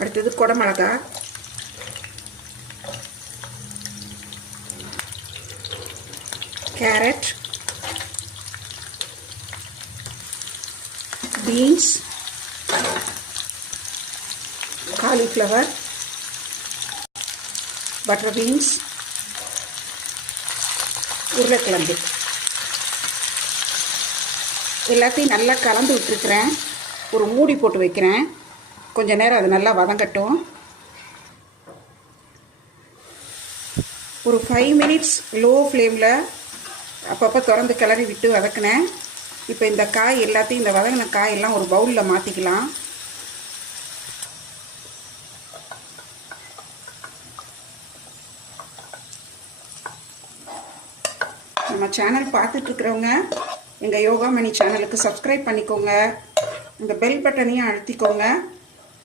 அடுத்தது குடமிளகா, carrot, beans, cauliflower, butter beans, உருளைக்கிழங்கு எல்லாத்தையும் நல்லா கலந்து விட்டுருக்கிறேன். ஒரு மூடி போட்டு வைக்கிறேன். கொஞ்ச நேரம் அது நல்லா வதங்கட்டும். ஒரு 5 மினிட்ஸ் லோ ஃப்ளேமில் அப்பப்போ திறந்து கிளறி விட்டு வதக்கினேன். இப்போ இந்த காய் எல்லாத்தையும், இந்த வதங்கின காயெல்லாம் ஒரு பவுலில் மாற்றிக்கலாம். நம்ம சேனல் பார்த்துட்ருக்குறவங்க எங்கள் யோகாமணி சேனலுக்கு சப்ஸ்கிரைப் பண்ணிக்கோங்க. இந்த பெல் பட்டனையும் அழுத்திக்கோங்க.